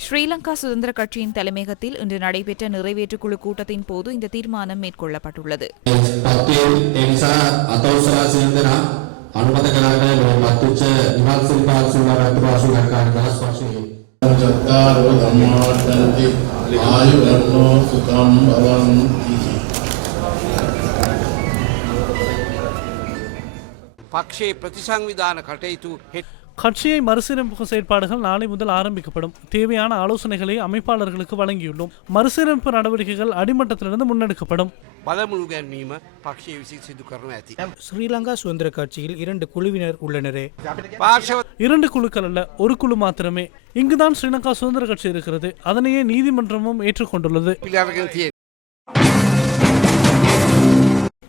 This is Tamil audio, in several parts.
ஸ்ரீலங்கா சுதந்திர கட்சியின் தலைமையகத்தில் இன்று நடைபெற்ற நிறைவேற்றுக்குழு கூட்டத்தின் போது இந்த தீர்மானம் மேற்கொள்ளப்பட்டுள்ளது පත්වීම් ඒ නිසා අතවසරා සියලු දෙනා අනුමත කරන්න මේ මත්තුච්ච නිවාස සිරිපාසුල රත්වාසු ලංකාවේ දහස් වශයෙන් චත්තාරෝ ධම්මාර්ථන්ති ආයුර්ණෝ සුඛං භවන්ති පක්ෂයේ ප්‍රතිසංවිධාන කටයුතු හෙට கட்சியை மறுசீரமைப்பு செயற்பாடுகள் நாளை முதல் ஆரம்பிக்கப்படும். தேவையான ஆலோசனைகளை அமைப்பாளர்களுக்கு வழங்கியுள்ளோம். மறுசீரமைப்பு நடவடிக்கைகள் அடிமட்டத்திலிருந்து முன்னெடுக்கப்படும். ஸ்ரீலங்கா சுதந்திர கட்சியில் இரண்டு குழுவினர் உள்ளனரே. இரண்டு குழுக்கள் அல்ல ஒரு குழு மாத்திரமே. இங்குதான் ஸ்ரீலங்கா சுதந்திர கட்சி இருக்கிறது. அதனையே நீதிமன்றமும் ஏற்றுக்கொண்டுள்ளது.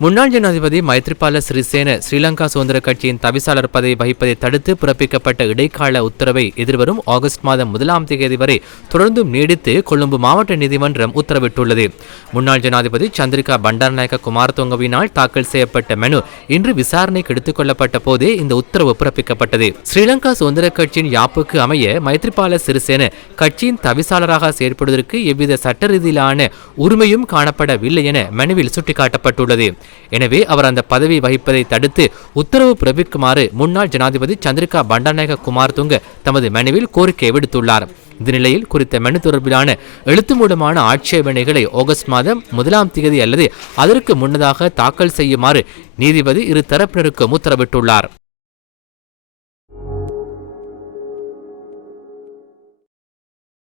முன்னாள் ஜனாதிபதி மைத்ரிபால சிறிசேன ஸ்ரீலங்கா சுதந்திர கட்சியின் தவிசாளர் பதவி வகிப்பதை தடுத்து பிறப்பிக்கப்பட்ட இடைக்கால உத்தரவை எதிர்வரும் ஆகஸ்ட் மாதம் முதலாம் தேதி வரை தொடர்ந்தும் நீடித்து கொழும்பு மாவட்ட நீதிமன்றம் உத்தரவிட்டுள்ளது. முன்னாள் ஜனாதிபதி சந்திரிகா பண்டாரநாயக்க குமாரதுங்கவினால் தாக்கல் செய்யப்பட்ட மனு இன்று விசாரணைக்கு எடுத்துக் கொள்ளப்பட்ட போதே இந்த உத்தரவு பிறப்பிக்கப்பட்டது. ஸ்ரீலங்கா சுதந்திர கட்சியின் யாப்புக்கு அமைய மைத்ரிபால சிறிசேன கட்சியின் தவிசாளராக செயற்படுவதற்கு எவ்வித சட்ட ரீதியிலான உரிமையும் காணப்படவில்லை என மனுவில் சுட்டிக்காட்டப்பட்டுள்ளது. எனவே அவர் அந்த பதவி வகிப்பதை தடுத்து உத்தரவு பிறப்பிக்குமாறு முன்னாள் ஜனாதிபதி சந்திரிகா பண்டாநாயக குமாரதுங்க தமது மனுவில் கோரிக்கை விடுத்துள்ளார். இந்த நிலையில் குறித்த மனு தொடர்பிலான எழுத்து மூலமான ஆட்சேபனைகளை ஆகஸ்ட் மாதம் முதலாம் தேதி அல்லது அதற்கு முன்னதாக தாக்கல் செய்யுமாறு நீதிபதி இரு தரப்பினருக்கும் உத்தரவிட்டுள்ளார்.